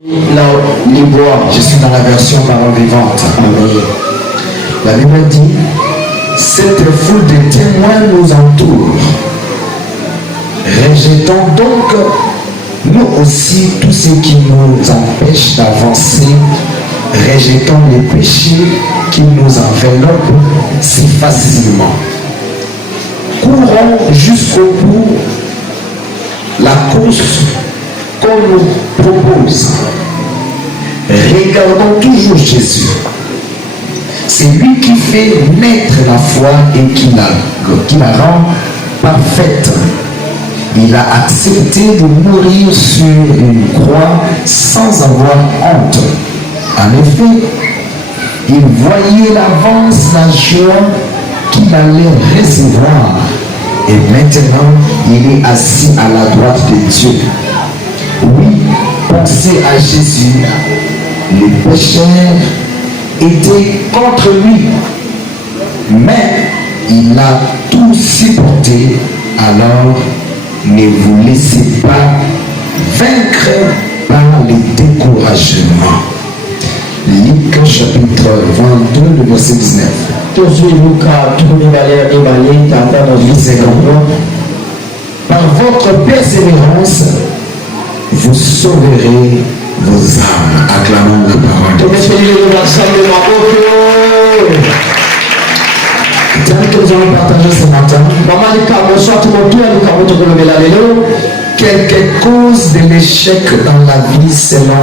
Je suis dans la version parole vivante. La Bible dit, cette foule de témoins nous entoure. Rejetons donc nous aussi tout ce qui nous empêche d'avancer. Rejetons les péchés qui nous enveloppent si facilement. Courons jusqu'au bout la course qu'on nous propose. Regardons toujours Jésus. C'est lui qui fait naître la foi et qui la rend parfaite. Il a accepté de mourir sur une croix sans avoir honte. En effet, il voyait l'avance la joie qu'il allait recevoir. Et maintenant, il est assis à la droite de Dieu. Oui, pensez à Jésus. Les pécheurs étaient contre lui. Mais il a tout supporté. Alors, ne vous laissez pas vaincre par les découragements. Luc chapitre 22, le verset 19. Par votre persévérance, vous sauverez vos âmes. Acclamons la parole. Tel que nous allons partager ce matin, quelques causes de l'échec dans la vie selon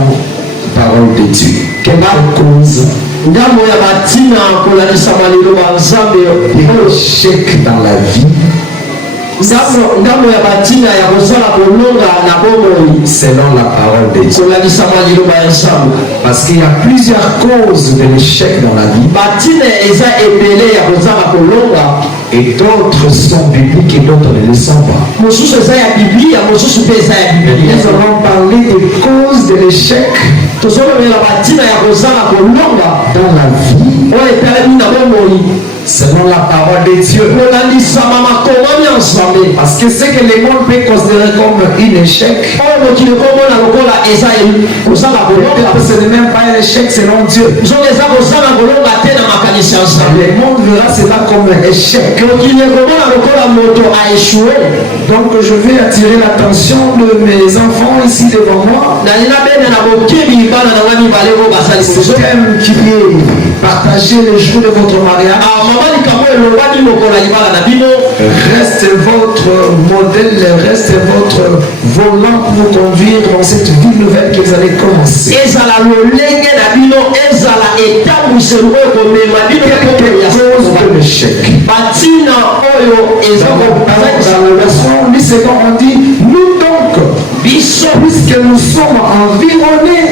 la parole de Dieu. Quelle cause l'échec dans la vie selon la parole de Dieu. Parce qu'il y a plusieurs causes de l'échec dans la vie. Et d'autres sont bibliques et d'autres ne le sont pas. Nous allons parler des causes de l'échec dans la vie selon la parole de Dieu. Parce que ce que le monde peut considérer comme un échec, ce n'est même pas un échec selon Dieu. Le monde verra cela comme un échec. Donc je vais attirer l'attention de mes enfants ici devant moi. Ce thème qui est partager le jour de votre mariage. Reste votre modèle, reste votre volant pour conduire dans cette vie nouvelle que vous allez commencer. On dit, nous donc, puisque nous sommes environnés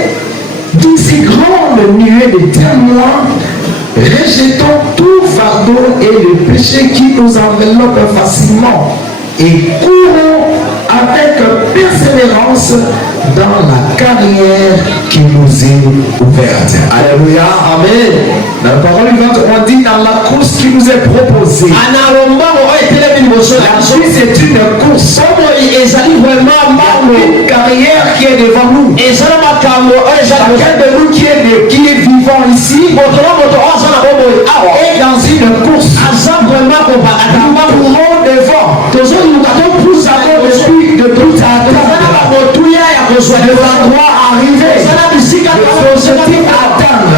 d'une si grande nuée de témoins, rejetons tout fardeau et le péché qui nous enveloppe facilement et courons avec persévérance dans la carrière qui nous est ouverte. Alléluia, amen. La parole vivante, on dit dans la course qui nous est proposée. La vie, c'est une course. Une carrière qui est devant nous. Chacun de nous qui est vivant ici est dans une course. Nous courons devant. Nous allons depuis le endroit arrivé. Le objectif atteindre.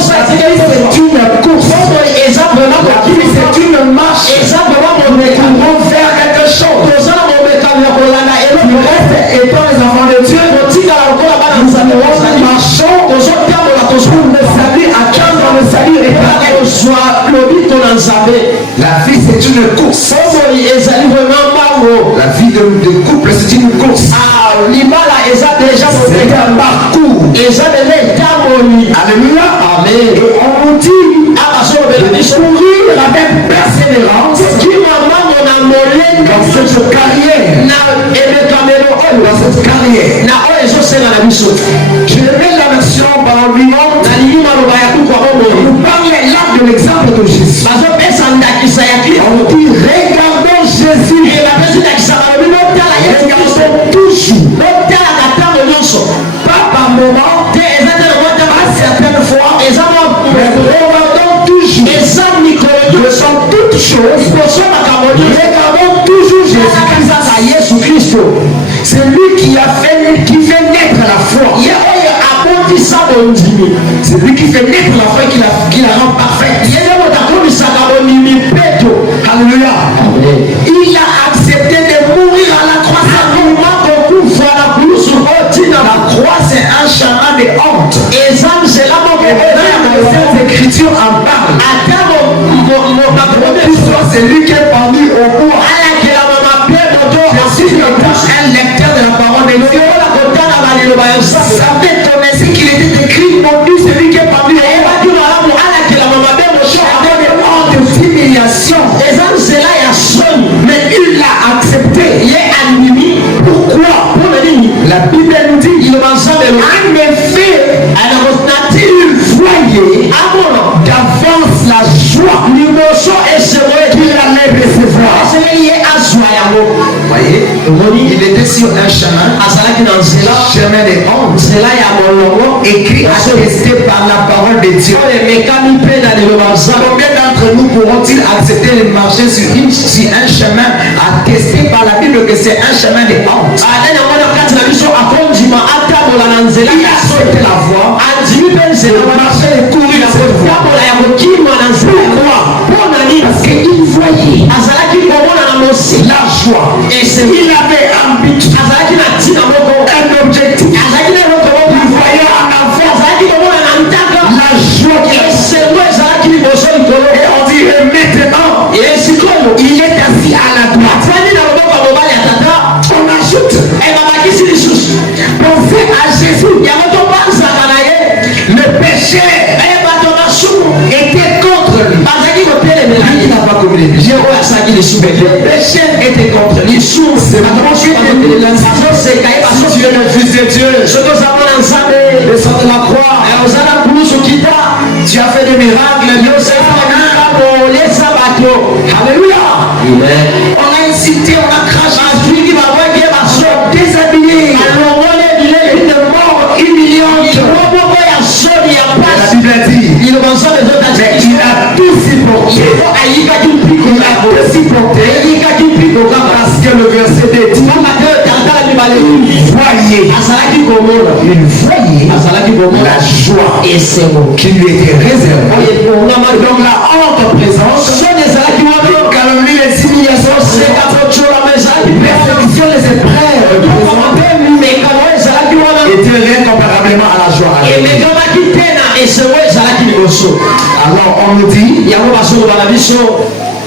C'est une course. C'est une marche. Nous courons vers quelque chose. Le reste étant les enfants de Dieu, nous marchons pour le salut, atteindre le salut réparé. La vie c'est une course. La vie de couple c'est une course. C'est un parcours. Alléluia. Amen. Et on nous dit de courir avec persévérance dans cette carrière. Dans cette carrière. Je mets la version par vivante. Nous parlons là de l'exemple de Jésus. On dit regardons Jésus. Regardons toujours. Pas par moment C'est lui qui fait naître la foi et qui la rend parfaite. Alléluia. Il a accepté de mourir à la croix. La croix, c'est un chemin de honte. Et dans les Écritures en parlent. C'est lui qui est pendu au bois. Je suis un lecteur de la parole de Dieu. Ça fait ton esprit qu'il était écrit pendu, c'est lui qui est pendu au bois. Humiliation. Mais il l'a accepté. Pourquoi? La Bible nous dit en effet, il voyait d'avance la joie qu'il allait recevoir. Voyez, il était sur un chemin de honte, écrit, attesté par la parole de Dieu. Combien d'entre nous pourront-ils accepter de marcher sur un chemin attesté par la Bible que c'est un chemin de honte? Il a accepté la voie, il marchait et courir cette voie. Pourquoi? Parce qu'il voyait la joie. Et il avait un but, un objectif. Il voyait en avant la joie qu'il a. Et on dirait maintenant, il est assis à la droite. On ajoute, pensez à Jésus. Le péché était contre lui. Il n'a pas commis les péchés. Le péché était contre lui. C'est la si tu es le Fils de Dieu, descends de la croix. Tu as fait des miracles. Alléluia. On a incité, on a craché. Déshabillé. Une mort humiliante. La Bible dit, mais il a tout supporté. Il a tout supporté parce que le verset dit, il voyait la joie qui lui était réservée. Donc la honte présente, les calomnies, les humiliations, les persécutions, les épreuves étaient rien comparablement à la joie. Alors on nous dit,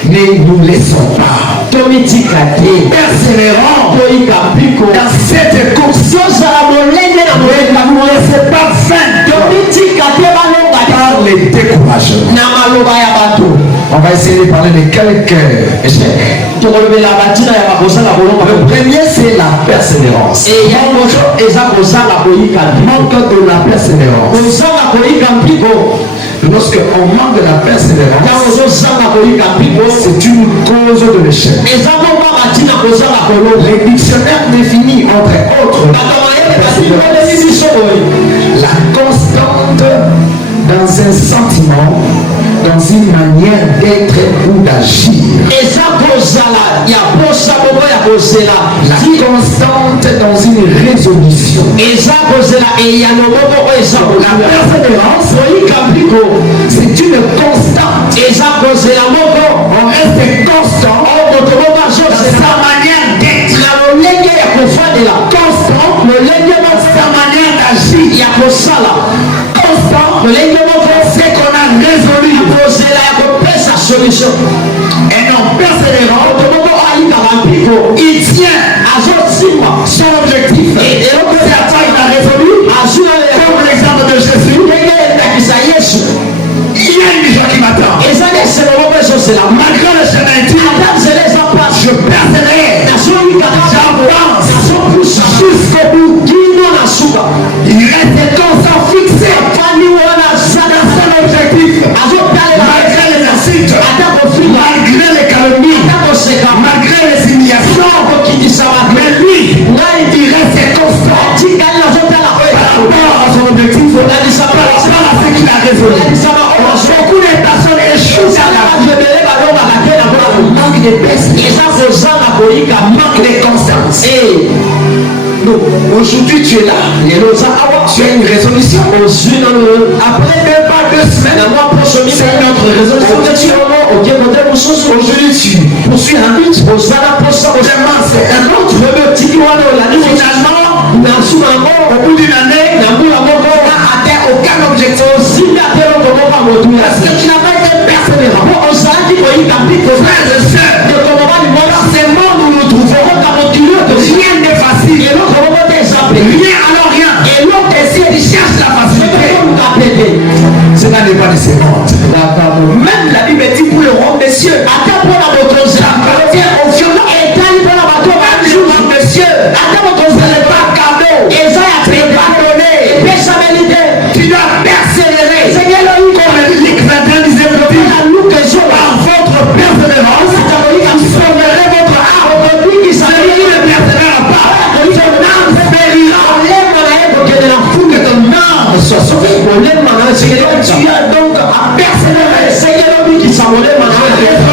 ne nous laissons pas, persévérons dans cette course. Ne nous laissez pas faim par les découragements. On va essayer de parler de quelques échecs. Le premier, c'est la persévérance. Manque de la persévérance. Lorsqu'on manque de la persévérance, c'est une cause de l'échec. Les dictionnaires définissent entre autres la constante dans un sentiment, dans une manière d'être ou d'agir. La constante dans une résolution. La persévérance, c'est une constante. On reste constant dans sa manière d'être. Constant dans sa manière d'agir. Constant, c'est qu'on a résolu. Et non persévérant, il tient son objectif. C'est à il a résolu. Comme l'exemple de Jésus, il y a une joie qui m'attend. Malgré le chemin dur, je persévère. J'avance jusqu'au bout. Il reste constant fixé dans son objectif. Malgré les insultes, malgré les calomnies, malgré les humiliations, mais lui, il reste constant par rapport à son objectif, par rapport à ce qu'il a résolu. Beaucoup de personnes échouent à la manque de constance. Donc, aujourd'hui tu es là, tu as une résolution. Après 2 semaines, c'est une autre résolution. Aujourd'hui tu poursuis un but. Demain c'est un autre. Finalement, au bout d'une année, tu n'as atteint aucun objectif. Parce que tu n'as pas été persévérant. Frères et sœurs, dans ce monde où nous trouvons, rien n'est facile. Rien alors rien. Et l'autre essaie de chercher la facilité. Cela n'est pas de ce monde. Même la Bible dit pour le royaume des cieux. Ça appartient aux violents. Monsieur, ce n'est pas cadeau. C'est pas donné. Tu dois persévérer. Comme Luc 21 disait, par votre persévérance, vous sauverez votre âme. Celui qui ne persévère pas, son âme périra. Pour que ton âme soit sauvée. Tu as donc à persévérer.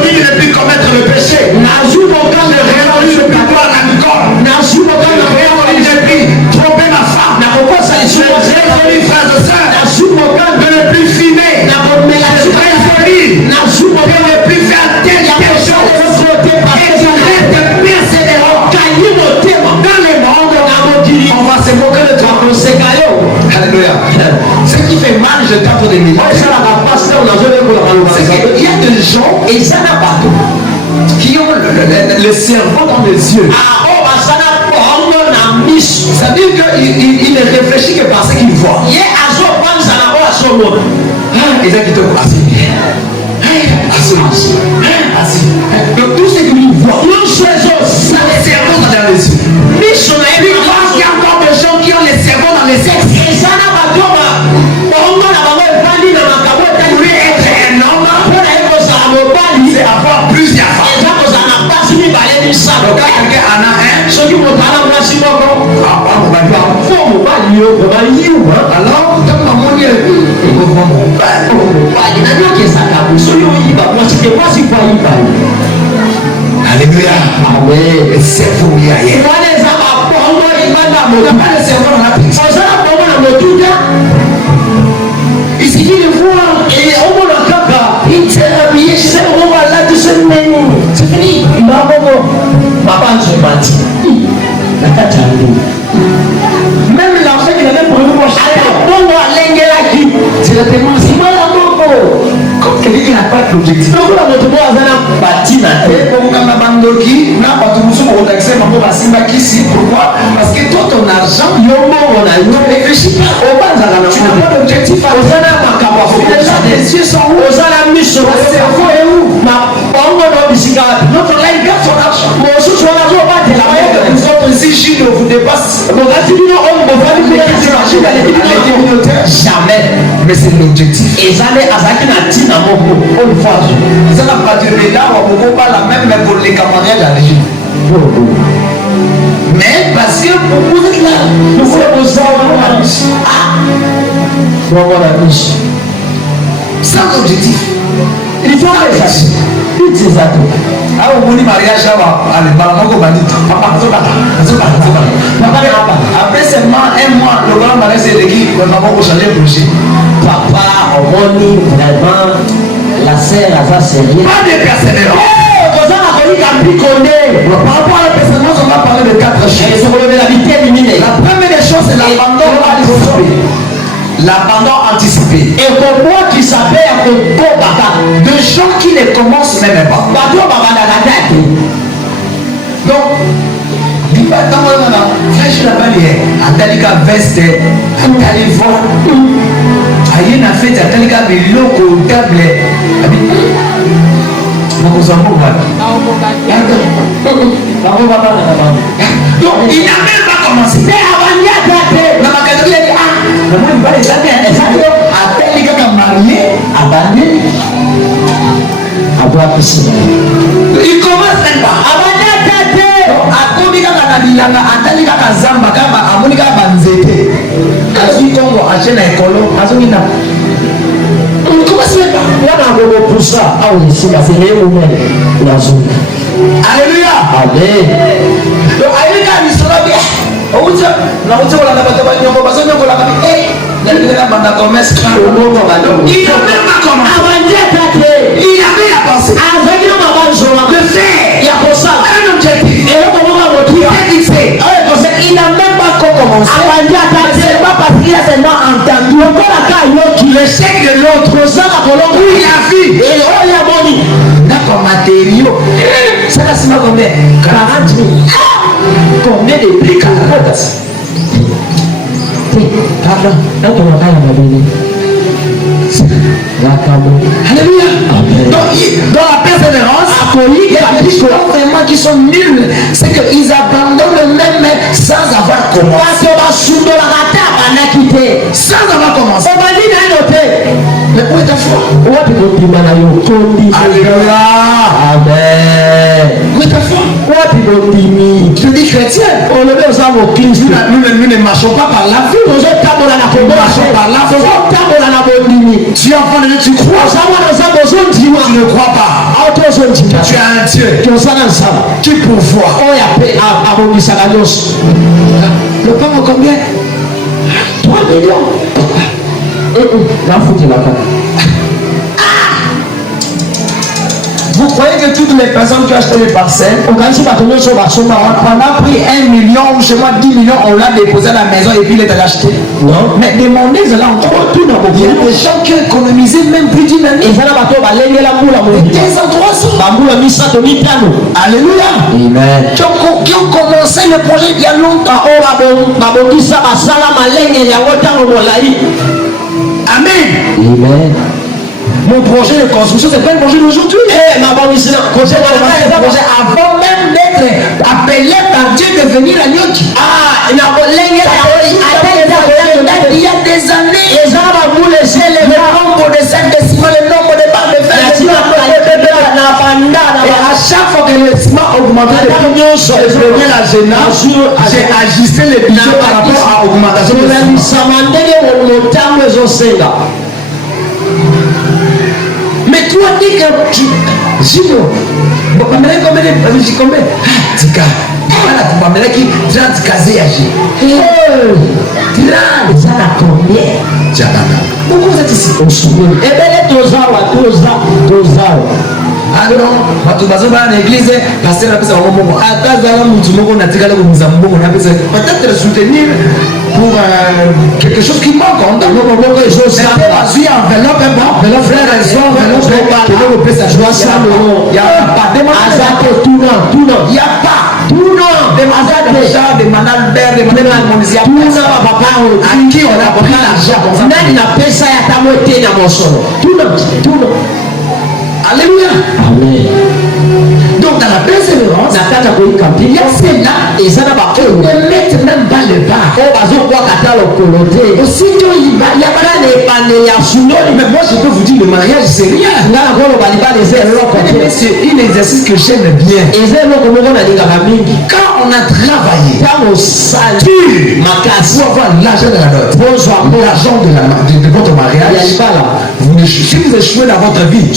Il ne peut commettre le péché. Il ne peut boire l'alcool. Il ne peut tromper ma femme. Résolu, frères et sœurs, de ne plus fumer. Résolu, de ne plus faire telle chose. Et tu restes persévérant. Dans le monde, on va se moquer de toi. Alléluia. Ce qui fait mal, je tape des milliers. Il y a des gens, et ça n'a pas tout, qui ont le cerveau dans les yeux. Ça veut dire qu'il ne réfléchit que par ce qu'il voit. Et ça qui te voit. Donc tout ce qu'il voit, ça a le cerveau dans les yeux. Il pense qu'il y a encore des gens qui ont le cerveau dans les sexes. C'est avoir plusieurs femmes. Donc quand quelqu'un en a un, alors comme maman dit, mon père. Alléluia. Amen. C'est pour lui ailleurs. On n'a pas le cerveau dans la piste. Il suffit de voir et on va la caca. Il s'est habillé, on va là, c'est fini. Papa, je m'en dis. Même l'enfant qui avait pour nous manger, c'est la témoin. C'est moi la coco. Comme quelqu'un qui n'a pas d'objectif. Donc, on a notre mot à la bâtine. Et pour qu'on a bandoki, n'a pas tout le monde pour taxer ma pauvre Simba Kissi. Pourquoi? Parce que toi, ton argent, on a eu. Réfléchis pas. Tu n'as pas d'objectif. Les yeux sont où? Le cerveau est où? Notre là, il garde son argent. Nous autres ici, Gilles, vous dépasse. Jamais. Mais c'est l'objectif. Et ça n'a pas duré là, on ne pas la même pour les camarades de la région. Mais parce que vous êtes là, nous sommes la niche. Sans objectif. Il faut réfléchir. Toutes ces atouts. Ah, au bout mariage, après seulement un mois, le grand mariage est l'équipe, on va changer le projet. Papa, au moni, vraiment, la sœur a ça sérieux. Pas de persévérance. Par rapport à la persévérance, on va parler de 4 choses. La première des choses, c'est l'abandon anticipé. L'abandon anticipé. Et pour moi qui s'appelle de gens qui ne commencent même pas. Donc, flèche la bannière, Atalika veste, Atalivo, Aïe na fête, Atalika biloko table. Donc, il n'a même pas commencé. Il commence même pas. Alléluia. Amen. Donc avec un histoire bien. On dit la route on l'a pas tapé on va passer on l'a pas eh il a banda commerce il a même pas commencé il avait la pensée le fait il y a pour ça un objectif et on va motiver il n'a même pas commencé c'est pas parce qu'il a seulement entendu le chèque de l'autre où il a vu et on l'a moni d'accord matériaux ça là c'est combien 40 000 combien de prix 40 pardon alléluia. Dans la persévérance il y a des gens vraiment qui sont nuls, c'est qu'ils abandonnent même sans avoir commencé sans avoir commencé. Mais où est ta foi? Alléluia. Amen. Où est ta foi? Tu dis chrétien. Nous ne marchons pas par la vue. Nous marchons par la foi. Tu es enfant de Dieu, tu crois. Tu ne crois pas. Tu as un Dieu qui pourvoit. Le pain combien? 3 millions. Vous croyez que toutes les personnes qui ont acheté les parcelles, on a pris 1 million ou chez moi 10 millions, on l'a déposé à la maison et puis il est allé acheter? Non. Mais demandez cela encore. Il y a des gens qui ont économisé même plus d'une année. Et 200, 300. Alléluia. Amen. Qui ont commencé le projet il y a longtemps. Amen. Amen. Mon projet de construction, c'est pas un projet d'aujourd'hui. C'est un projet avant même d'être appelé par Dieu de venir à Nyoki. Il y a des années, le nombre de sacs de ciment, le nombre de barres de fer, et à chaque fois que le ciment augmentait, j'ai ajusté les budgets par rapport à l'augmentation de ciment. Mais toi, dis que tu. Gino, combien? Voilà, tu m'as dit 30 casés à Gino. 30, ça a combien? Pourquoi vous êtes ici? On se souvient. Eh bien, ah non, tu vas dans l'église, pasteur a fait ça au moment. Attends, on a peut-être soutenir pour quelque chose qui manque. On a enveloppe, frère et soeur, il n'y a pas de il n'y a pas. Des Manalbert, des Manalmonisia, à qui on a pris l'argent. Alléluia. Amen. Donc dans la persévérance, il y a celle-là et ça n'a pas ne mettent même pas le bas. Aussitôt il va, il y a pas mais moi je peux vous dire, le mariage c'est rien. C'est un exercice que j'aime bien. Quand on a travaillé pour avoir l'argent de la note, l'argent de votre mariage, si vous échouez dans votre vie,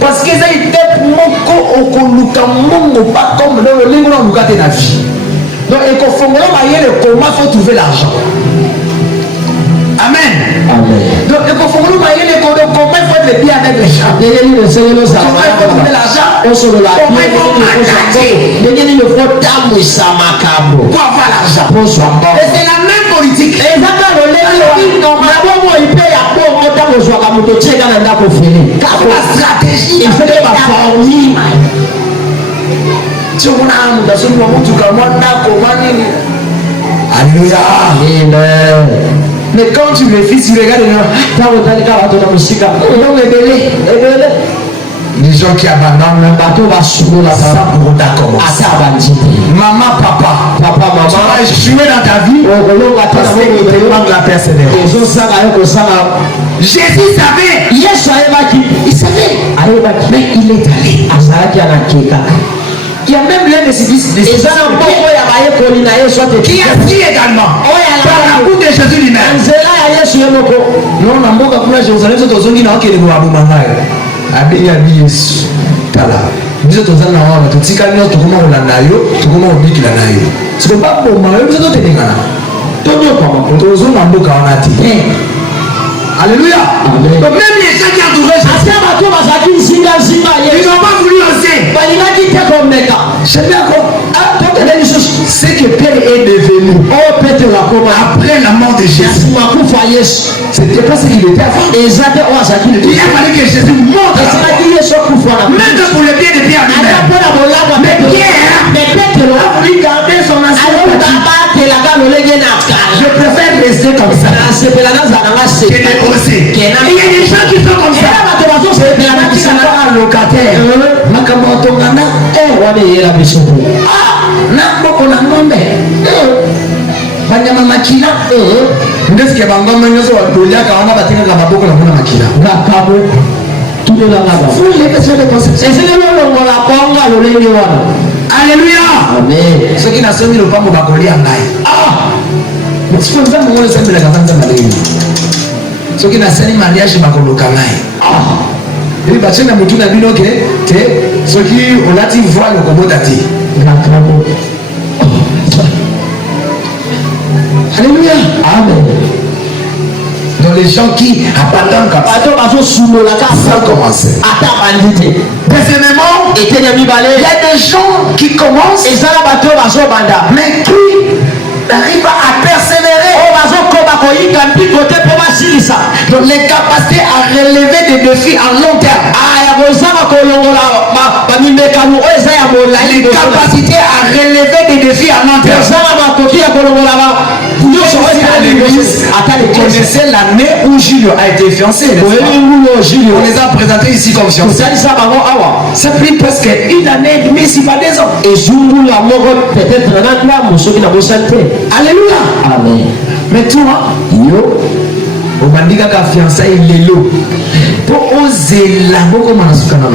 parce que ça été moko okoluka mongo pas comme dans le lingo on luka na vie. Donc il faut faut trouver l'argent. Amen. Amen. Donc il faut comment il faut être bien avec les gens. Comment il faut trouver l'argent? Comment il faut m'attaquer? Pour avoir l'argent. Et c'est la même politique. La stratégie, il fait ma famille. Alléluia. Mais quand tu me fais, tu regardes les gens qui abandonnent sans pour autant commencer. Maman, papa, tu vas échouer dans ta vie parce qu'il te manque la persévérance. Jésus savait. Il savait. Mais il est allé. Il y a même l'un de ses fils qui a dit également par la bouche de Jésus lui-même. Non, on a Jérusalem, c'est aux biso tozana wana totikali yo tokoma kolanda yo tokoma kobikila na yo siko baboma yo biso totelengana tonyokama tozonga mboka wana te. Alléluia. Amen. Donc même les gens qui entouraient Jésus, ils n'ont pas voulu oser. C'est bien ce que Pierre est devenu après la mort de Jésus. C'était pas ce qu'il était avant. Il a fallu que Jésus monte. Même pour le bien de Pierre lui-même. Mais Pierre a voulu garder son ancienneté. Je préfère rester comme ça que de oser. Et il y a des gens qui sont comme ça. Il y en a qui sont pas locataires. banyama makila ndeske bangombe nyoso watoliaka wana batingaka maboko na mona makila ngakabo tulola ngaba fule pesa de conception c'est le longo la konga lolenge wana. Alléluia. Amen. Soki na somi lo pambo bakolia ngai mtsifonza mongole sembe la katanza maleni soki na sani mariage bakoloka ngai ebi bachenga mutu na bino ke te soki olati voile okobota te ngakabo. Alléluia. Amen. Donc les gens qui attendent comme ça commencer. Deuxièmement, il y a des gens qui commencent mais qui n'arrivent pas à persévérer. Donc les capacités à relever des défis à long terme. Les capacités à relever des défis à long terme. Vous connaissez l'année où Julio a été fiancé. On les a présentés ici comme fiancés. Ça a pris presque une année et demie, si pas 2 ans. Alléluia. Amen. Mais toi, au bandika ka fiançailles lelo pour oser la beaucoup manasukana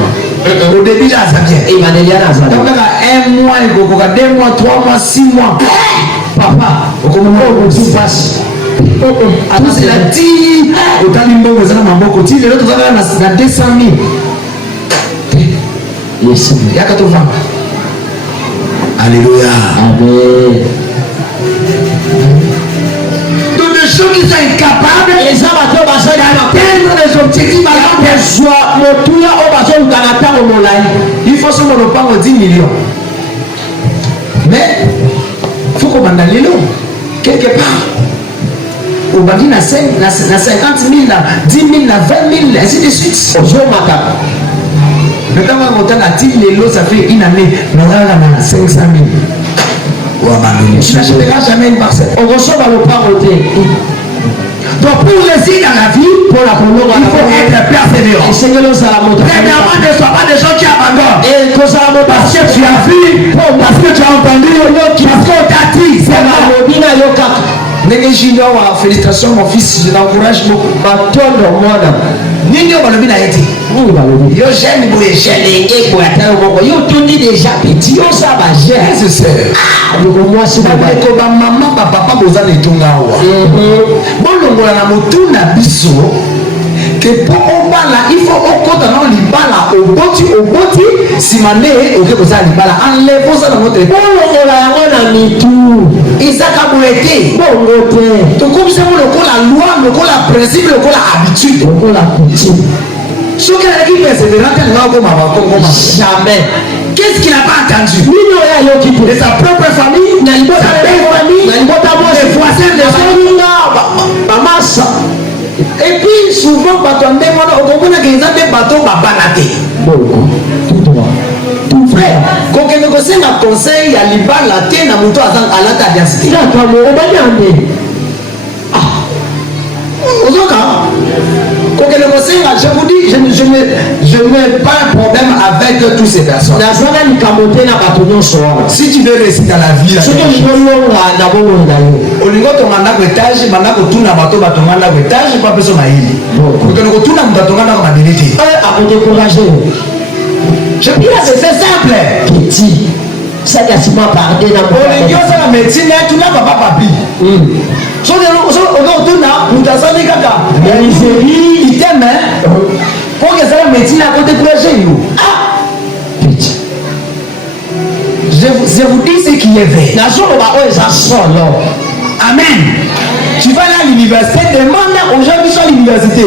au début là ça vient et donc un mois il faut 2 mois 3 mois 6 mois papa au comment on passe alors c'est la dit autant de mbongo za mamboko ti lelo tozala na 200 000 yes yaka to vendre. Alléluia. Amen. Ceux qui sont incapables d'atteindre les objectifs il faut se monopole 10 millions. Mais il faut qu'on mande les lots quelque part. Au bandi na 50 000, 10 000, 20 000, ainsi de suite. Mais quand on a 10 000 lots, ça fait une année, nous avons 500 000. Tu n'achèteras jamais une parcelle. On reçoit dans le parodé. Donc pour réussir dans la vie, il faut être persévérant. Premièrement, ne sois pas des gens qui abandonnent. Parce que tu as vu, parce que tu as entendu, parce qu'on t'a dit. C'est là. Nenge Junior, félicitations mon fils, je l'encourage beaucoup. Nini obalobi na été. Yo j'aime boye chelenge pour atteindre yo tondi déjà petit yo ça va gérer c'est ça. Moi c'est pas ko ba maman ba papa boza na etonga wa. Bon longola na motu na biso que pour obala il faut okota na libala oboti simane oke boza libala enlève ça dans notre bon longola yango na mitu. Isaka boete bongo te. To comme ça lokola loi lokola principe lokola habitude lokola coutume. Ce qui a été persévérant, jamais. Qu'est-ce qu'il n'a pas entendu? De sa propre famille, sa belle famille, les voisins de sa et puis souvent, ils ont des bateaux tout frère, quand on négocie un conseil, il y a l'Iban, la terre, la moto à la tadiasité. Je vous dis, je n'ai pas un problème avec tous ces personnes. Si tu veux réussir dans la vie, c'est simple. Petit. Ça quasiment pardé dans la médecine, tu n'as pas papi. So on tourne nous t'as kaka. Il t'aime. Pour que ça la médecine à côté de chez nous. Ah. Petit. Je vous dis ce qui est vrai. Amen. Tu vas là à l'université, demande aux gens qui sont à l'université.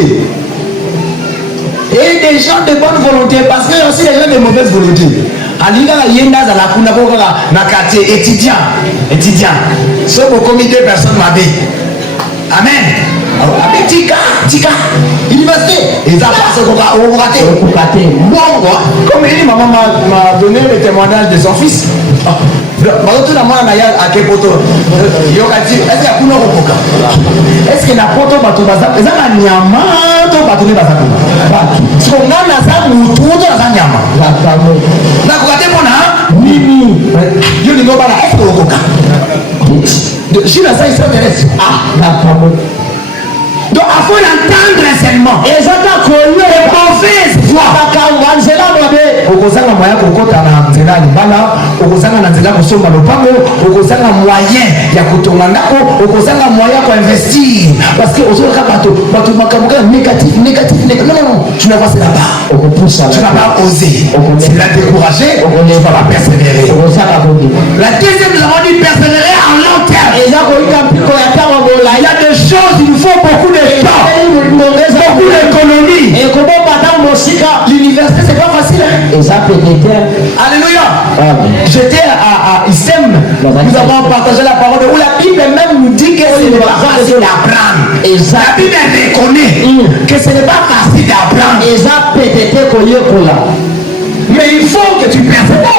Et des gens de bonne volonté, parce qu'il y a aussi des gens de mauvaise volonté. Quartier étudiant. Ce que comité personne m'a dit. Amen. Tika, université. Ils ont passé au raté. Bon, comme il dit, maman m'a donné le témoignage de son fils. Est-ce que la poto bato baza ezaka nyama to bato ne baza kuma songa na za mutu to na za nyama na kokate pona nini yo ni ngobala est-ce que okoka je la ça il s'intéresse donc il faut l'entendre seulement ezaka koyo mauvaise voix bakanga nzela mabe okozanga moyen kokota na nzela libala okozanga na nzela kosomba lopango okozanga moyen ya kotonga ndako okozanga moyen ko investir parce que ozoka bato makambo négatif non tu n'as pas ça là-bas tu n'as pas osé tu l'as découragé tu vas pas persévérer la deuxième nous avons dit persévérer en long terme il y a des choses il faut beaucoup de temps beaucoup d'économie l'université c'est pas facile alléluia j'étais à ISEM nous avons partagé la parole où la Bible même nous dit que ce n'est pas facile d'apprendre la Bible reconnaît que ce n'est pas facile d'apprendre mais il faut que tu persévères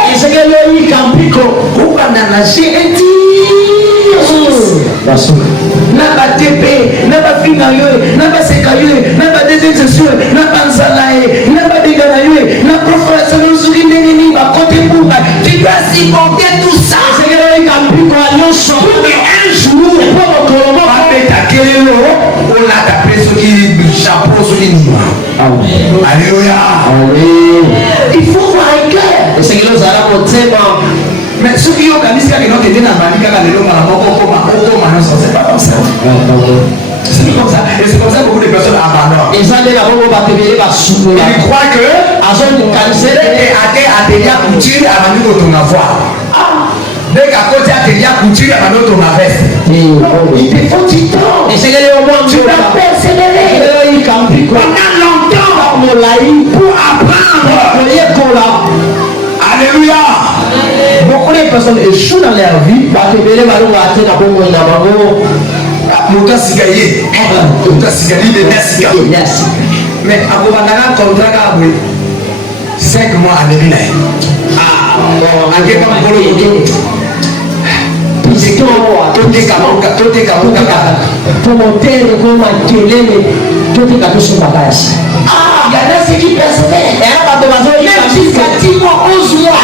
naba TP, naba finayoe, naba sekayoe, naba deuxième session, naba nzalae, naba déganayoe, naba professeur Souri Neneni, ba côté pour tu dois supporter tout ça. C'est pour qu'un jour, on a tapé ce qui chapeau sur les niveaux. Alléluia. Il faut voir un cœur. C'est que nous allons au thème. Mais ceux qui ont organisé avec notre idée dans la vie, quand les gens c'est pas comme ça. C'est comme ça. Et c'est comme ça que beaucoup de personnes abandonnent. Ils croient que atelier couture avant de ton avoir. Dès qu'à côté atelier couture avant de ton veste. Il te faut du temps. Tu dois persévérer pendant longtemps pour apprendre. Alléluia. Beaucoup de personnes échouent dans leur vie. Mais à 5 mois à l'évina. Il y en a ceux qui persévèrent. Même jusqu'à 10 mois, 11 mois,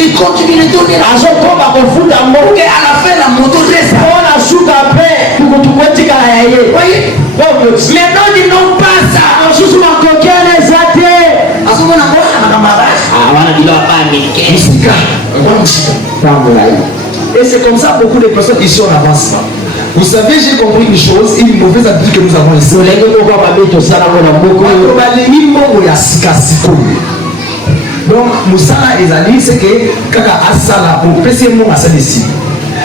il continue de donner l'argent pour que à la fin la moto reste. Voyez? Maintenant ils n'ont pas ça. Et c'est comme ça beaucoup de personnes ici on avance. Vous savez, j'ai compris une chose, une mauvaise habitude que nous avons ici. Donc, Moussala et Zali, c'est que Kaka Asala, pour passer mon asal ici.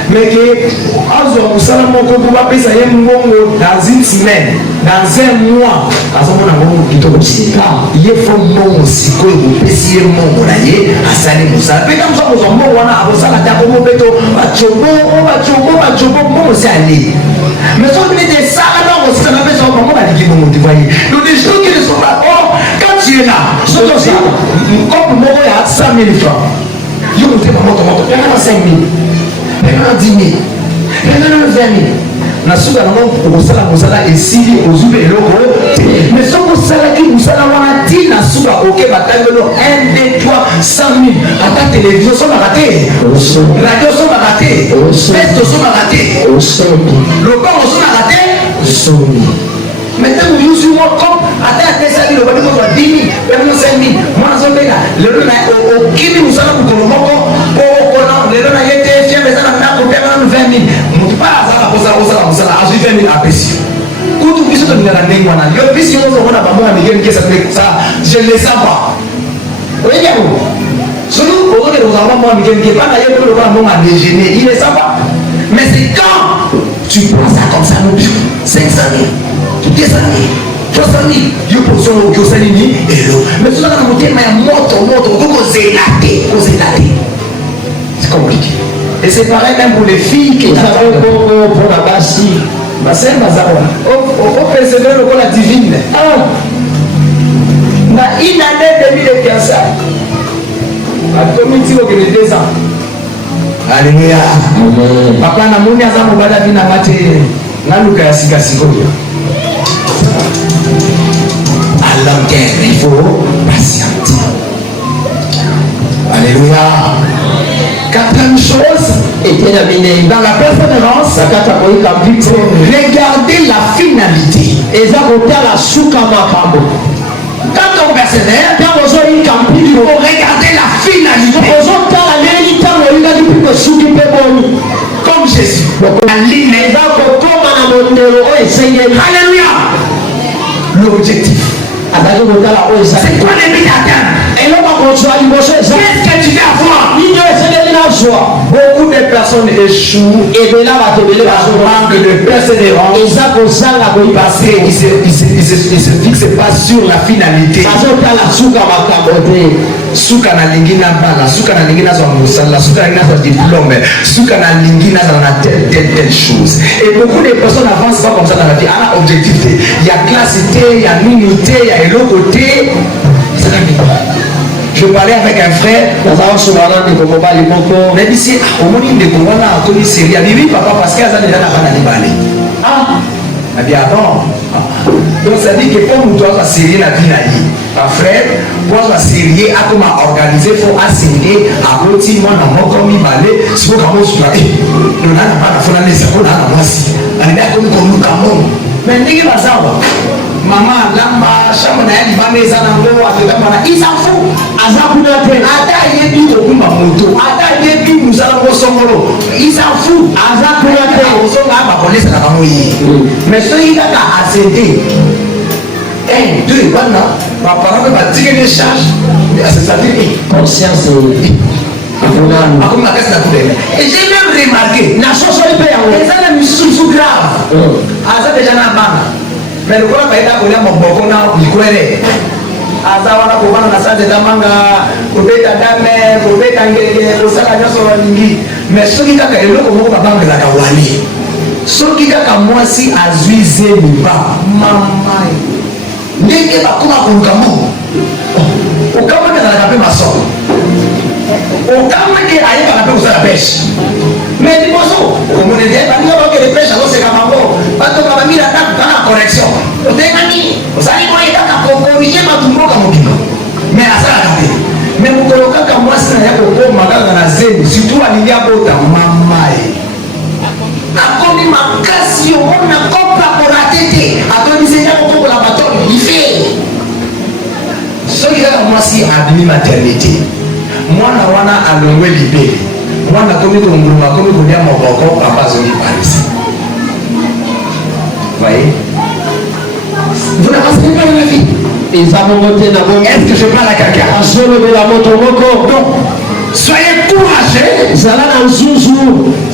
Mais que Moussala Moko pour passer dans une semaine, dans un mois, il faut mon siko pour passer mon moyen à Sali Moussala. Mais comme ça, nous avons mon Moussala d'Abomo Beto, Bachobo, mon Sali. Mais si on dit des salades, on se fait un peu de temps, vous voyez. Donc, des choses qui ne sont pas. Oh, quand tu es là, comme moi, il y a 100 000 francs. Je vous dis, maman, il y en a 5 000, il y en a 10 000, il y en a 20 000. Na suka na ngo kusala esili ozupe eloko mais so kusala ki kusala wana ti na suka oke batangelo 1 2 3 100 000 ata télévision so baraté radio so baraté fête so baraté le corps so baraté maintenant nous sommes comme ata pesa ki le badi ko 10 000 même 5 000 moi so bega le na o kimi musala ko moko ko na le na yete fier mais ça na ko pema 20 000 mutu pa za ko za ajifeni apesi kutu biso to ngana ndengwa na yo bisi yo zona ba mwana ngeni kesa ça je le sais pas oyeyo solo il est sympa. Mais c'est quand tu prends ça comme ça, 500 000, 200 000, 300 000, tu peux faire ça, mais tout ça, quand tu es moto, c'est compliqué. Et c'est pareil même pour les filles qui ont pour la bassi. C'est au persévérer le la divine. Une année et demie de fiançailles. À comité de 2 ans. Alléluia. Papa na moni aza mobala bina mate na luka ya sika sikoyo. À long terme, il faut patienter. Alléluia. Quatrième chose, dans la persévérance, regardez la finalité. Quand on persévère, il faut regarder la finalité. Comme Jésus. Alléluia. L'objectif. C'est quoi les buts à atteindre? Qu'est-ce que tu veux avoir? Beaucoup de personnes échouent par manque de persévérance parce qu'ils ne se fixent pas sur la finalité. Suka na lingina bala, suka na lingina za musala, suka na lingina za diplôme, suka na lingina za telle chose. Et beaucoup de personnes avancent pas comme ça dans la vie. À objectif, il y a classité, il y a unité, il y a l'autre côté. C'est la vie. Je parlais avec un frère, on a dit si au moins il est a connu série, il papa parce qu'il a déjà pas d'animal. Ah bien avant. Donc ça dit que comme tu dois série la vie là, ma frère, pour la série à comment organiser, il faut assigner à l'autre moi dans mon commis balai, si vous comment je dois on n'a pas la fin de ça, on a la moitié. On est comme nous comme mais n'est-ce pas ça? Maman, lamba, chambre na yali bande sana ngo atekama il s'en fout. Azakuna te. Ata yebi to kumba moto. Ata yebi musala ngo songolo. Il s'en fout. Azakuna te. Ozonga ba polisi na bamoyi. Mais so yaka ascender. 1, 2, bana. Ba parole ba tirer des charges. C'est ça dit. Conscience. Et j'ai même remarqué, na sosoli pe yango. Et ça la musique grave. Aza déjà na bana. Mais le quoi baida kolia moboko na likwere azawana ko bana na sanze damanga kobeta dame kobeta ngenge kosala nyoso walingi mais soki kaka eloko moko babanga za kawali soki kaka mwasi azuize miba mama ndenge bakoma koluka mo okama ke za kape maso okama ke ayeba kape kusala pêche mais liboso omonede balinga bakele pêche akoseka mango bato babamila taku kana correction otengani ozali koyebaka kokorige batumboka mokino mais asalaka te mais mokolo kaka mwasi na ya kokoma kaka na zemi surtout alingi abota mamae akomi makasi omona kopakora te te atondisenya kokokola batoni ife soki kaka mwasi abimi maternité mwana wana alongwe libele mwana komi konguluma komi kolia moboko papa azongi parisi. Voyez? Vous n'avancez pas dans la vie. Est-ce que je parle à quelqu'un? Donc, soyez courageux.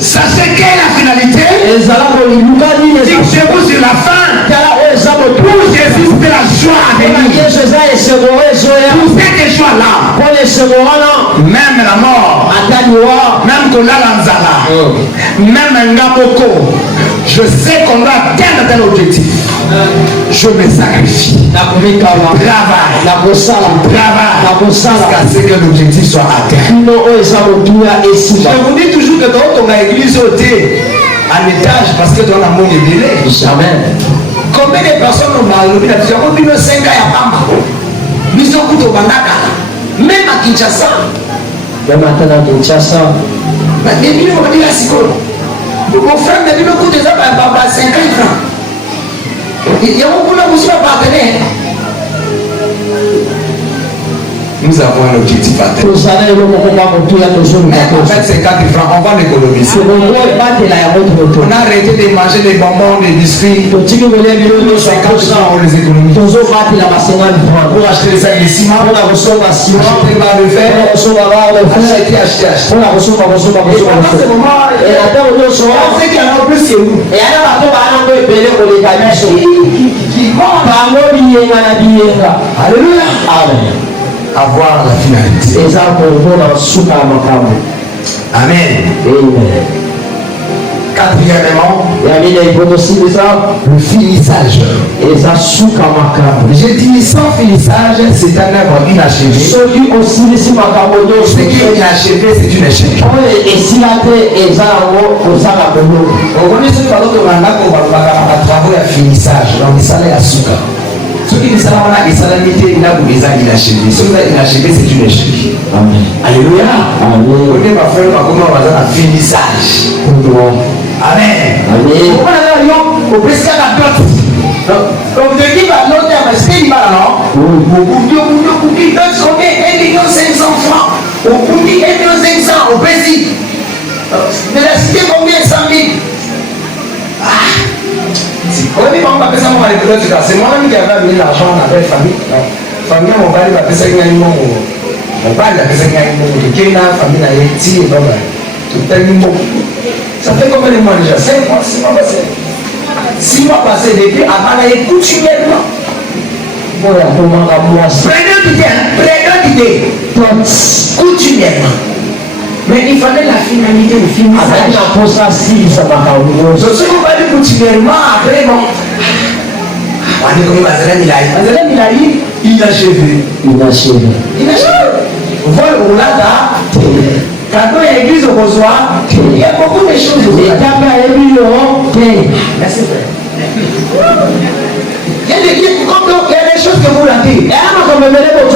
Sachez quelle est la finalité. Fixez-vous sur la fin. Pour Jésus, c'est la joie de nous. Pour cette joie-là, même la mort, même Kola même Ngaboko, je sais qu'on va atteindre tel objectif. Je me sacrifie. Travail. Jusqu'à ce que l'objectif soit atteint. Je vous dis toujours que quand on a église au thé, à l'étage, parce que dans la monde est délai. Jamais. Combien de personnes ont malheureusement dit on dit le 5 ans à Pamba. Nous sommes au Bandaka. Même à Kinshasa. Même à Kinshasa. Mais les millions ont dit la psychologue. Mon frère m'a dit le coup de ça par 50 francs. Il y a beaucoup de gens qui partenaires. nous avons un objectif à terre. Mais avec ces 4 francs, on va l'économiser. On a arrêté de manger des bonbons, des biscuits. Nos 50 francs, on les économise. Pour acheter les sacs de ciment, acheter des barres de fer, acheter. Et pendant ce moment, il y a ceux qui en ont plus que nous. Alléluia. Avoir la finalité. Amen. Quatrièmement, le finissage. J'ai dit sans finissage, c'est un œuvre inachevée. Ce qui est inachevé, c'est une échec. Travaux à finissage, donc ça est à souka. Ce qui est inachevé, c'est une échec. Alléluia. Amen. Ma frère, comment on va finissage. Amen. Au presque la dot. Donc, de qui va noter à ce qu'il va là? Au qui donne son 1 500 000 francs. Au qui 1 500 000 au précis. De la cité, combien 100 000? C'est moi-même qui avais amené l'argent dans la famille. Famille, mon père va passer un mot. Mon père va passer un mot. Il y a une famille à Haïti. Tout un mot. Ça fait combien de mois déjà? 5 mois, 6 mois passés. 6 mois passés depuis avant d'aller coutumièrement. Prenons l'idée. Coutumièrement. Mais il fallait la finalité, le finissage. Si vous parlez coutumièrement, après, bon. On dit comment il a eu inachevé. Vol au lada. Quand on est église au reçoit, il y a beaucoup de choses. Merci frère. Il y a des choses que vous ratez.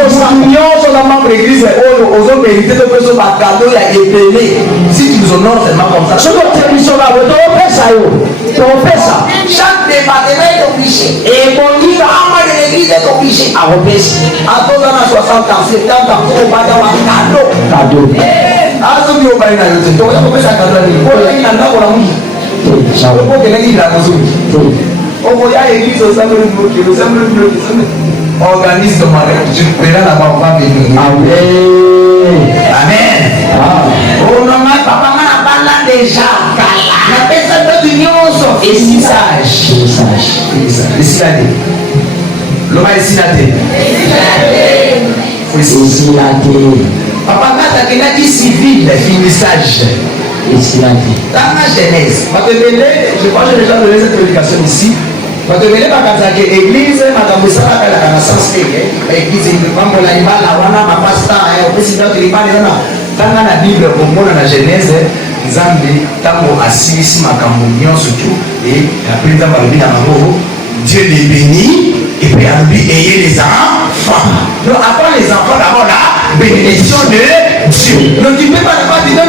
Sur la membre d'église, aux autres mérités de personnes par cadeau, il y a épelé. Si tu nous honores seulement comme ça. Chaque département est obligé. Et mon livre, membre de l'église est obligé à repêcher. À tous dans 60 ans, 70 ans, on va avoir un cadeau. Ah, ceux qui ont parlé dans le temps, il y a combien de cadeaux? Il y a un cadeau pour la mouille. Il y a un cadeau pour la mouille. On y a l'église au sein de l'autre, organise ton mariage. Tu verras là-bas, on va venir. Amen. Oh non, ma papa m'a parlé déjà. La personne de l'union, et si sage. Et si la dit. L'homme est si la dit. Papa m'a dit civil, finissage. Dans ma jeunesse, je crois que j'ai déjà donné cette prédication ici. Quand tu venais par l'église, madame Moussala a la connaissance de l'église, comme on l'a dit, la wana, ma pasteur, au président de l'Iban, dans la Bible, au moment de la Genèse, Zambé, Tamo, Assis, Makamonion, surtout, et après, Dieu les bénit, et puis à lui ayez les enfants. Donc, avant les enfants, d'abord la bénédiction de Dieu. Donc, tu ne peux pas dire, non,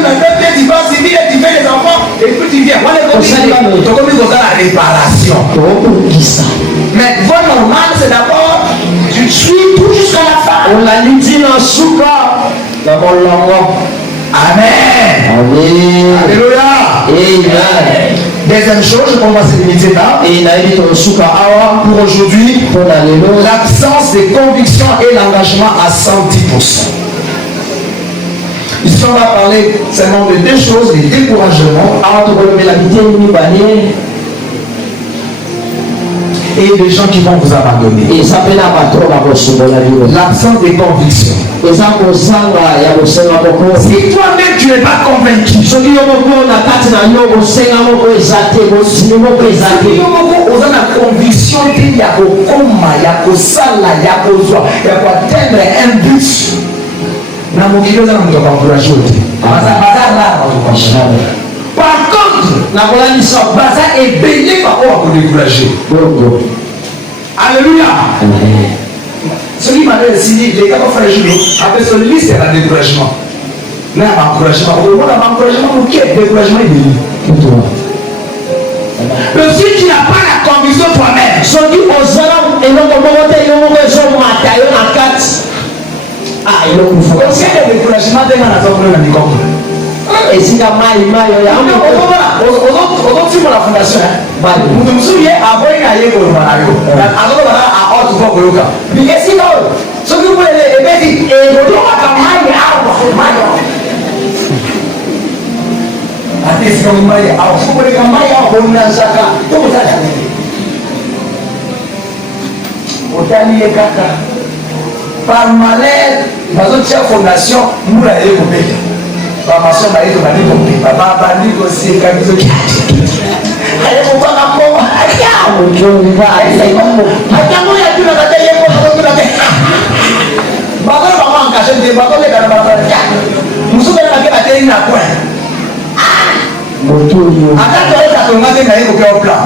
tu vas civil et tu fais les enfants, et puis tu viens. Voilà comme la réparation. Mais votre normal, c'est d'abord, tu suis tout jusqu'à la fin. On l'a dit dans Souka, dans mon langue. Amen. Alléluia. Amen. Deuxième chose, je commence cette unité là. Pour aujourd'hui, l'absence de conviction et l'engagement à 110%. Ici, on va parler seulement de 2 choses, les découragements et des gens qui vont vous abandonner. L'absence de conviction. Si toi-même tu n'es pas convaincu, on a la conviction qu'il y a au coma, il y a au sala, il y a au joie, il y a pour atteindre un but. Par contre, Baza est béni par rapport à décourager. Alléluia. Celui qui m'a dit, les gars vont faire le jour, après ce liste, c'est un découragement. Mais un encouragement, on a un encouragement pour qui est découragement est béni. Mais si tu n'as pas la conviction toi-même, Ah, il est Donc si il y a des découragements, il y a des gens et si la maille, il y a un autre la fondation. Vous me souvenez, avant il y a eu un ce que vous voulez, et vous doit par malheur, dans une fondation, nous l'avons coupé. Formation va être bandit compris. Papa bandit aussi quand ils ont dit. Allez mon papa comment? Aïe, mon Dieu, on va. Aïe, mon. Aïe, mon ya tu n'as pas taillé pour tout la tête. Bateau maman en cachette des bateaux les gars bateau. Nous sommes là qui a été na point. Mon Dieu. Attends, tu as ton matin d'aller au cœur plat.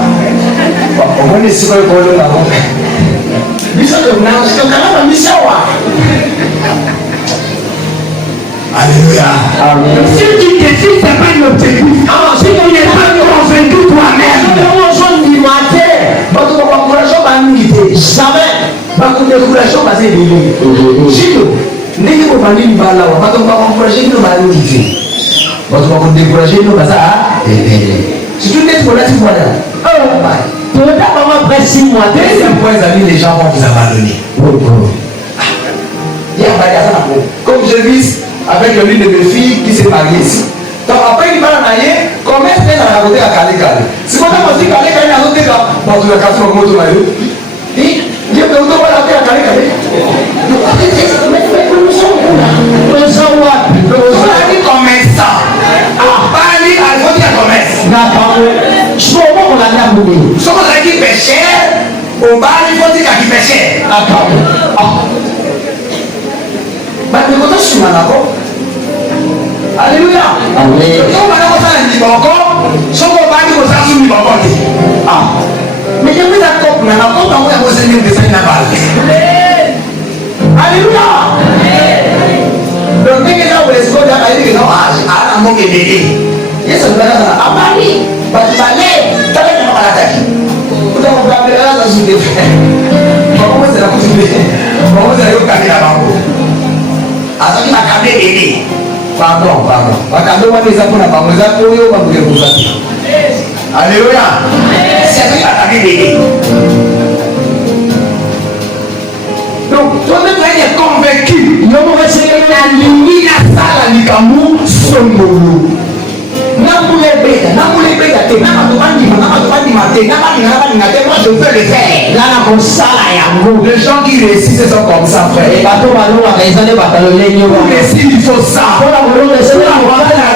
Au moins les six pour le là. Mission de non, c'est quand même mission wa. Alléluia. Amen. Si tu décides, ce n'est pas un objectif. Si tu n'es pas convaincu toi-même. Du matin, votre encouragement va nous quitter. Jamais. Votre découragement va se délivrer. Si vous n'avez pas vendu une balle là, votre encouragement va nous quitter. Votre découragement va se délivrer. Si tu n'es pas là, tu vois là. Tu ne peux pas après 6 mois. Deuxième point, les gens vont vous abandonner. Comme je vis avec l'une de mes filles qui s'est mariée ici. Donc après il va en aller, comment est-ce qu'elle a raconté à Calé Calé? Si vous avez dit Calé Calé, elle a noté là, dans le cas où on a eu. Et il y a des autres qui ont fait à Calé Calé. Mais nous sommes où là? Nous sommes où? On a dit commerçant. Pas dit, il faut dire commerce. D'accord. Je suis au moment où on a dit à Boubé. Si on a dit pécheur, au bar, il faut dire qu'il pécheur. D'accord. Mais quand on se met d'accord. Alléluia. Amen. Quand on va faire un liboko, si on va dire qu'on s'en souvient liboko. Ah. Mais il y a des accords, mais on va pas vous enseigner des signes à balle. Alléluia. Donc dès que là vous les scolaires, il dit que non, ah, on manque d'aider. Il y a ce que là, ah Paris, bah tu vas aller, t'as pas de malade. Vous avez pas de là, ça se fait. Comment c'est la possibilité? Comment c'est la caméra là-bas? Azaki makabe ede. Pardon. Makabe wana eza pona bango eza oyo babuke kozaki. Alléluia. C'est azaki makabe ede. Donc, toi même tu es convaincu. Yomo resele na lingi na sala likamu songolo. Namulebeka te, namatobanima te, nabaninga te, moi je veux le faire. Là, la monsala yango. Les gens qui réussissent sont comme ça, frère. Et bateau ballon à raison de bataillon. Pour réussir, il faut ça. Pour la volonté de la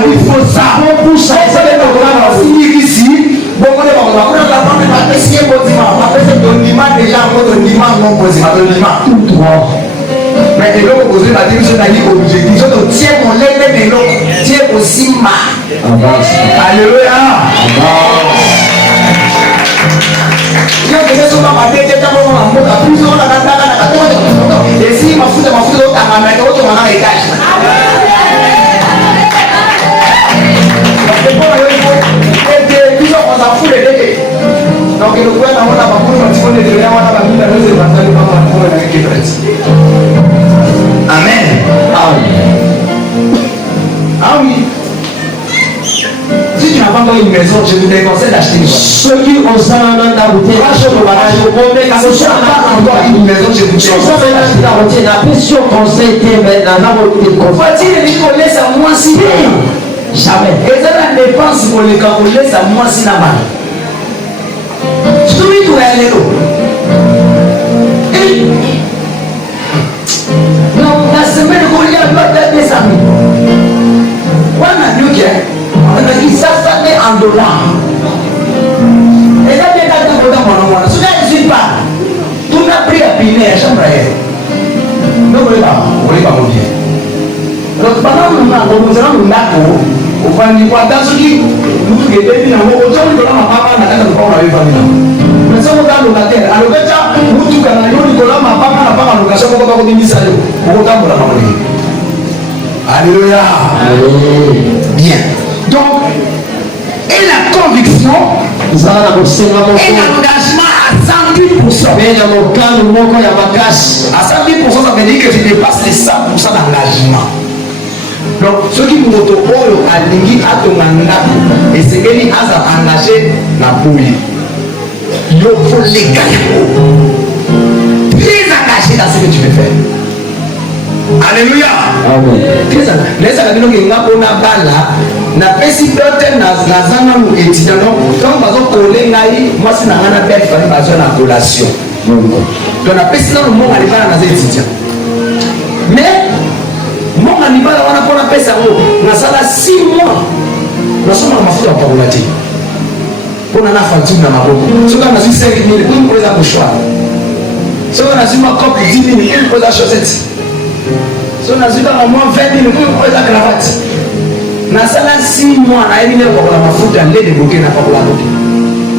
il faut ça. Pour pousser, c'est le programme aussi ici. Beaucoup de gens vont apprendre à faire ce qui est possible. Après, c'est ton dimanche déjà, votre dimanche non possible. Votre dimanche tout droit. Mais et l'autre posé la direction d'aller objectif. Je te tiens mon lait, mais l'autre tiens aussi ma. Alléluia. Je vais sur ma tête, je vais me plus on a et si ma foule l'autre à ma main, l'autre à l'étage. On s'en fout les deux. Donc le gouvernement n'a pas voulu continuer de dire on a pas mis la deuxième bataille pour la qui prête. Amen. Ah oui. Si tu n'as pas encore une maison, je te déconseille d'acheter une maison. Ceux qui ont ça dans la bouteille, si tu n'as pas encore une maison, je te déconseille d'acheter la bouteille. La pression conseil était dans la bouteille. Faut-il dire qu'on laisse à moi si jamais. Et ça la dépense pour les cas, on laisse à moi si la main. Celui qui est allé là. Non, la semaine où il y a pas des amis. On a dit on a dit ça met en dollars. Et là, bien quand tu vas dans mon cela ne suffit pas. Tout n'a pris à piner à chambre ailleurs. Ne voulez pas mon bien. Donc pendant que nous avons un d'accord, on va dire quoi dans ce qui nous fait des bins, on va dire que ma papa n'a pas de problème avec famille. Mais si on va dans la terre, alors que ça, nous tout quand nous dit que ma papa n'a pas de location, on va pas continuer ça. On va dans la famille. Alléluia. Bien. Donc, et la conviction et l'engagement à 100 10%. Mais dans mon cas, nous manquons la vacasse. À 110%, ça veut dire que tu dépasses les 100% d'engagement. Donc, ceux qui nous ont alingi à ton engagement, et c'est qu'ils ont engagé la bouille. Il faut les gars. Très engagé dans ce que tu veux faire. Alléluia. Amen. Très engagé. Les amis qui ont na pesi dote na zana mu étudiant donc bazo coller ngai moi c'est na ngana belle famille bazo na collation donc na pesi na mo ngali bana na étudiant mais mo ngali bana wana pona pesa ngo na sala 6 mois na soma mafuta kwa kulati pona na facture na maboko soka na 5 000 pour les accouchoirs soka na zima cop 10 000 pour les chaussettes soka na zima moins 20 000 pour les cravates. Na sala 6 mois na yeli kwa la mafuta ndé débloquer na kwa la boke.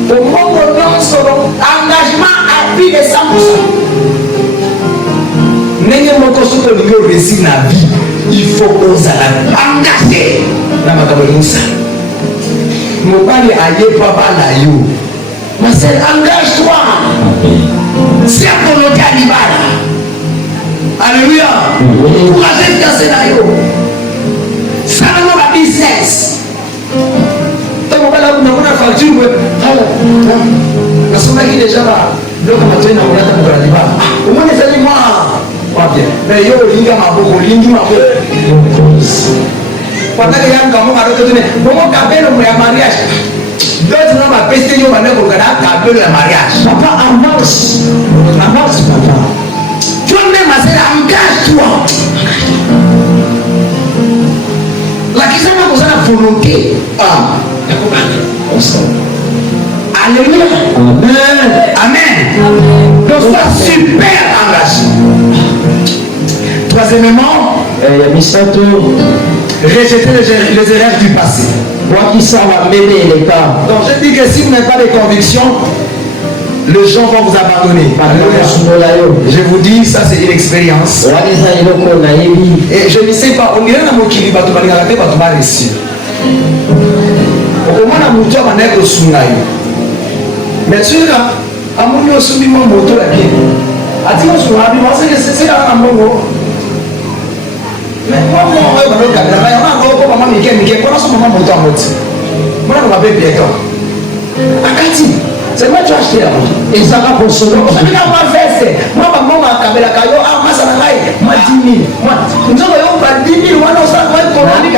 Au moment non solo engagement à plus de 100%. Nenge moko soto lingo réussir na vie, il faut oser engager na makambo musa. Mobali aye papa la yo. Ma sœur engage-toi. C'est pour le calibara. Alléluia. Courage dans ce scénario. Ça n'a pas de business. Tant qu'on va là, on a une facture. La somme qui déjà là, donc on va tenir dans la table de la débat. Au moins les amis, moi, pas bien. Mais yo, linga ma boko, lingi ma boko. Pendant que y a un gamin à l'autre côté, comment caber le mariage? D'autres n'ont pas pesté, yo, maintenant qu'on a caber le mariage. Papa, avance, papa. Toi-même, ma sœur, engage-toi. La question est posée à la volonté. Alléluia. Amen. Donc sois super engagé. Troisièmement, rejeter les erreurs du passé. Moi qui ça va m'aider les gars. Donc je dis que si vous n'avez pas de conviction, les gens vont vous abandonner. Je vous dis, ça c'est une expérience. Et je ne sais pas, on dirait que tu vas réussir. Au moins, on va faire des choses. Mais tu sais, à mon niveau, je suis mon moto. À dire que je suis un bon. Mais moi, je vais faire des choses. C'est moi qui ai acheté là-bas. Et ça va pour ce nom. Je vais avoir veste. Moi, maman m'a kabela kayo. Ah, moi, ça n'a pas. Moi, 10 000. Moi, nous avons pas 10 000. Moi, non, ça va être comment on dit.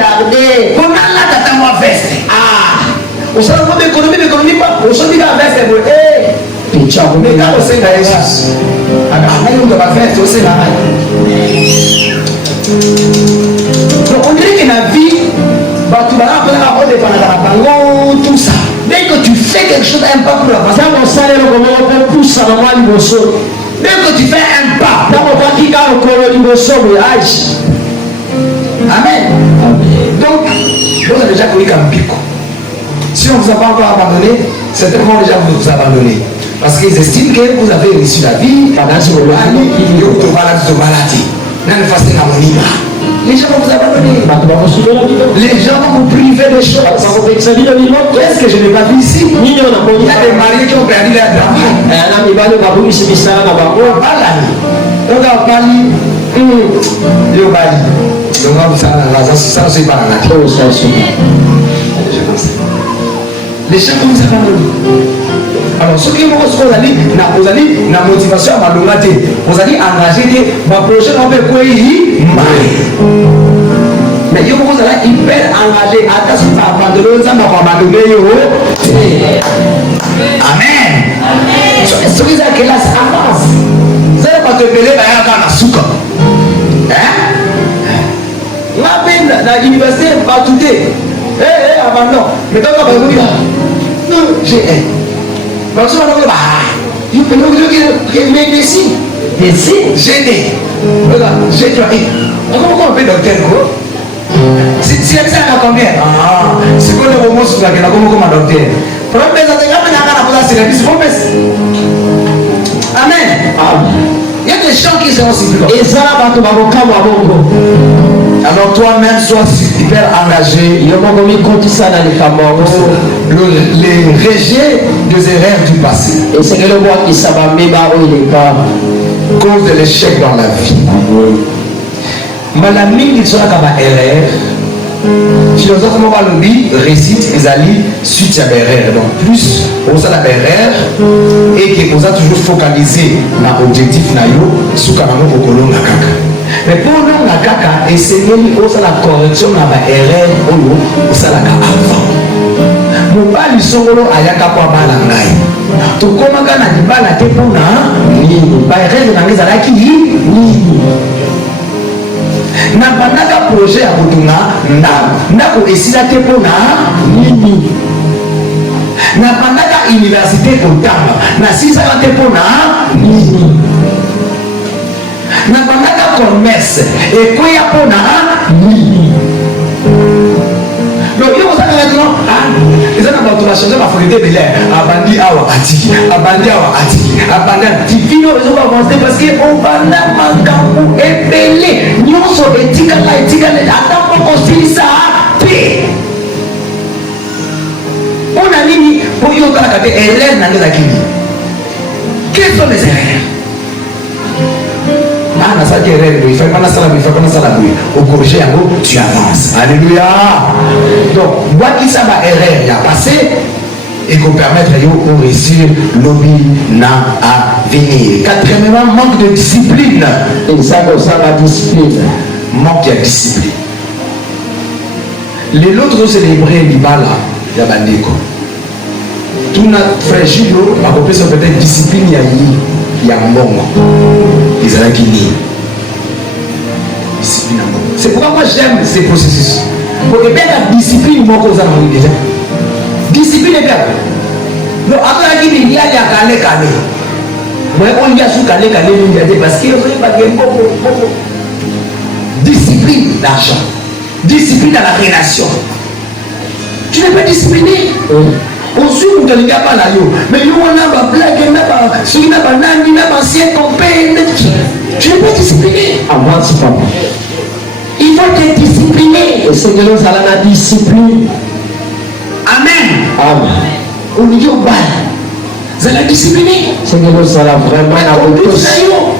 Comment là, t'as moi veste. Ah. Au sein de l'économie, pas. Au sein de la veste, eh. Et tu as mais quand on sait la Jesus. Ah, mais on doit faire tout ça là. Donc, on dirait que la vie, bah, tu vas apprendre à prendre des pantalons, tout ça. Dès que tu fais quelque chose, un pas pour la passer, on sait comment on pousse à la main du bosso. Dès que tu fais un pas, dans mon pas qui a le corps du bosso, Amen. Donc, vous avez déjà connu comme pico. Si on ne vous a pas encore abandonné, certainement déjà vous abandonner. Parce qu'ils estiment que vous avez reçu la vie, pendant ce moment-là, et vous trouvez la maladie. Les gens vont vous abandonner. Les gens vont vous priver des choses. Qu'est-ce que je n'ai pas vu ici? Il y a des mariés qui ont perdu leur travail. Les gens vont vous abandonner. Alors, ce qui vous allez, vous allez, la motivation à l'humanité, vous allez engager ma projet on peut quoi mais vous allez hyper engagé. Attention à abandonner, ça m'a abandonné. Amen. Ce qui est que là, c'est avance. Vous allez pas te mêler dans la souka. Hein? La peine dans l'université, pas tout est. Abandon. Mais quand on va vous dire, non, j'ai donc si on a dit, gêné. Regarde, j'ai dit, comment on fait docteur quoi? Si elle sait à combien? Ah, c'est quoi le moment sur laquelle on a comme docteur? Problème des attaques, on a la service. Amen. Il y a des gens qui sont aussi plus. Et ça va te avoir comme un bon. Alors toi-même, sois hyper engagé. Les rejets des erreurs du passé. Cause de l'échec dans la vie. Malamine qui sera comme erreur. Philosophe Mobalobi récite Ezali suite à erreur. Donc plus on a erreur et que on a toujours focalisé dans l'objectif nayo sous kanamo kokolo nakaka. Mais pour nous nakaka essayer on a la correction na ba erreur oyo on a la avant. Mobali songolo ayaka kwa bala ngai. To komanga na dibala te pona ni ba erreur na ngeza laki ni. Na bandaka projet ya kotunga ndako esila te mpona nini. Na bandaka université kotanga nasisaka te mpona nini. Na bandaka commerce ekweya mpona nini. Donc yo kozalaka tino eza na bato bachange bafakulté de l'air abandi awa atiki abandi awa atiki abanda divino ezoba avance parce que obanda makambo ebele nyonso etikala ata moko silisa te mpona nini po yo otalaka te elere nange ezalaki nini. Quelles sont les erreurs? Nasalaki erreur il faut pas nasala boye ocorriger yango tu avances. Alléluia. Donc bwakisa ba erreur ya passé et qu'on permettre yo de réussir lobby na à venir. Quatrièmement, manque de discipline. Et ça la discipline. Manque de discipline. Les autres ont célébré l'ibala ya bandeko. Tout notre frère Gilles a compris peut-être discipline ya mbongo. Ils ont gagné. C'est pourquoi moi j'aime ces processus. Pour que bien la discipline, moi, qu'on a déjà. Discipline est bien. Donc, après, il y a des calés. Moi, on y a sous calés, parce qu'il y a pas de beaucoup. Discipline d'argent. Discipline dans la relation. Tu n'es pas discipliné. Aussi, vous ne pas là, mais nous, on a ma blague, on a ma sourire, on a ma ancien compagnon. Tu n'es pas discipliné. Avance, papa. Il faut être discipliné. Et c'est que nous allons la discipline. Amen. Amen. Au milieu bas, vous allez discipliner. C'est que nous allons vraiment la opposition.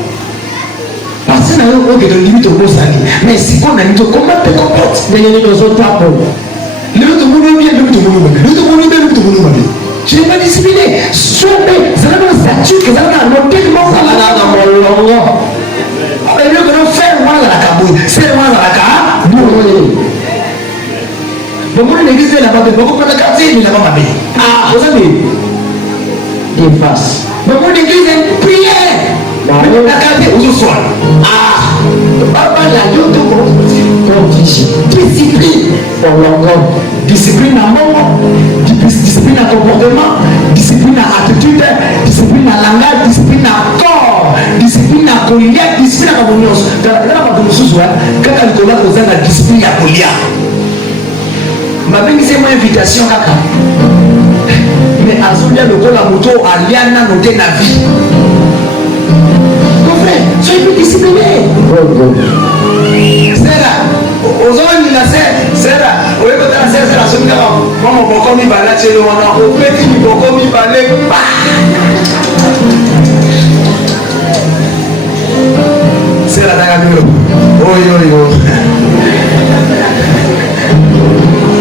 Parce que nous avons des limites au beau salut. Mais si on a une comment te comporte, mais il y a des autres tapons. Le tout le monde bien, le tout le monde bien. Je n'ai pas discipliné. Soit vous avez un statut que vous avez un hôtel, vous avez un long. Mais le que nous faisons, moi, dans la cabouille, c'est moi dans la cabouille. Bon, moi, l'église est là-bas, mais pourquoi le quartier est là-bas, ma vie? Ah, vous savez, il passe. Mais moi, l'église est prière. Mais la quartier, où je sois. Ah, papa, la yoto, discipline. Discipline à moment, discipline à comportement, discipline à attitude, discipline à langage, discipline à corps, discipline à collier, discipline à communion. Quand on a la discipline à collier, ma même c'est mon invitation kaka. Mais à ce le col à moto à liana noté la vie. Mon frère, soyez plus discipliné. C'est là. Aux hommes il a c'est là. Au lieu de faire c'est la somme d'avant. Comment on peut balade chez nous on a au petit il faut comme il balade. C'est la dague. Oh.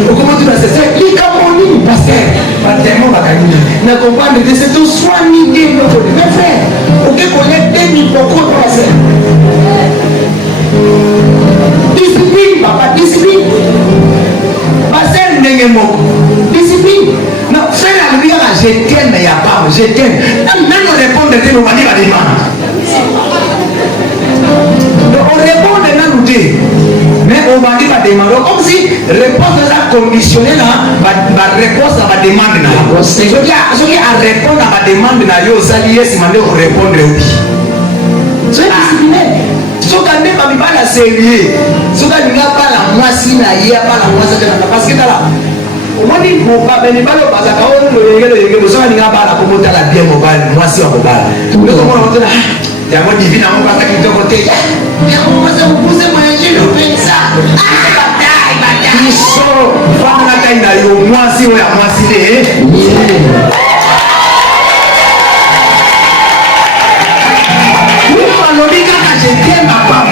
Comment tu vas se faire? Qui comme on parce que pas tellement bacani. Ne comprendre que c'est tout soigné de notre mes frères. OK connaître des beaucoup de passer. Discipline, papa, discipline. Passer n'engemo. Discipline. Non, faire la lumière à je t'aime mais il y a pas, je t'aime. Même répondre de nos manières à demande. On répond de nous dire. Mais on va dire la demande. Comme si réponse est conditionnée la réponse à la demande. Ce qui a répondre à la demande, c'est répondre oui. Soyez discipliné. Ce qu'on a même pas la sérieux. Ce qu'on n'a pas la moitié, pas la moitié. Parce que là, on dit mon papa n'est pas le bazar. On dit que le soir, il n'y a pas la commote à la bien mobile. Moi, si on va. Diamant divine à mon papa qui te côté. Comment ça vous poussez moi je le fais ça. Bataille. Ils sont femme la taille na yo moi si ou ya moi si les. Je t'aime ma femme.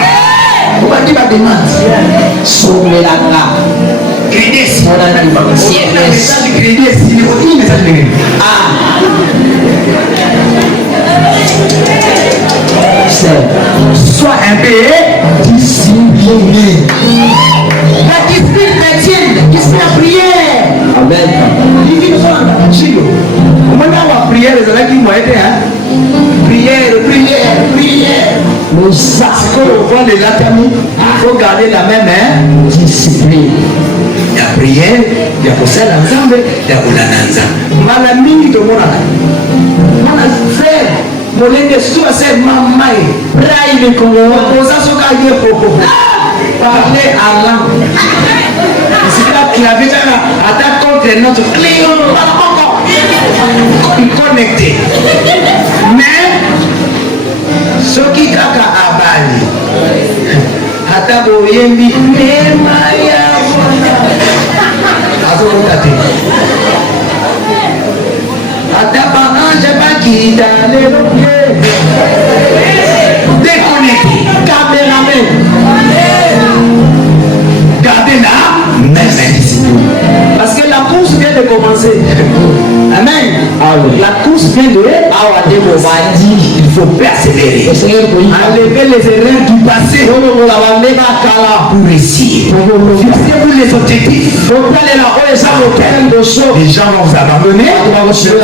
Pourquoi tu vas demander? Sauver la grave. Crédit. On a dit, message de crédit. Il faut une message de crédit. Ah. C'est. Sois un peu discipliné. La discipline chrétienne, discipline la prière. Amen. Il dit nous sommes Chilo. Comment on va prier les gens qui m'ont aidé, hein? Prière. Le sac. Quand on voit les amis, il faut garder la même discipline. Il y a prière, il y a posé l'ensemble, il y a oulananza. Malamini de mon âme. Mon frère, mon linguistique, c'est mamai. Braille comme on pose à ce cas de popo. Parler à langue. C'est là qu'il avait fait là, attaque contre notre client. Il connecté. Mais ce qui a abali, hata boyembi nema ya azokotate. Hata bananja bakita lelo déconnecté. Caméraman. Gardez la même discipline. Parce que la course vient de commencer. Amen. La course vient de il faut persévérer. Enlever les erreurs du passé pour réussir. Fixez-vous les objectifs. Les gens vont vous abandonner.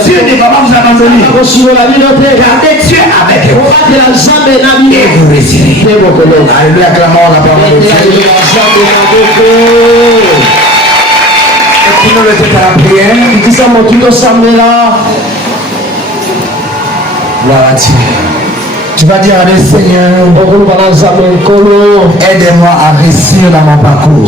Dieu ne va pas vous abandonner. Gardez Dieu avec vous. Et vous réussirez. Alléluia, acclamons la parole de Dieu. Qui nous le fait à la prière. Gloire à Dieu. Tu vas dire à le Seigneur, aide-moi à réussir dans mon parcours.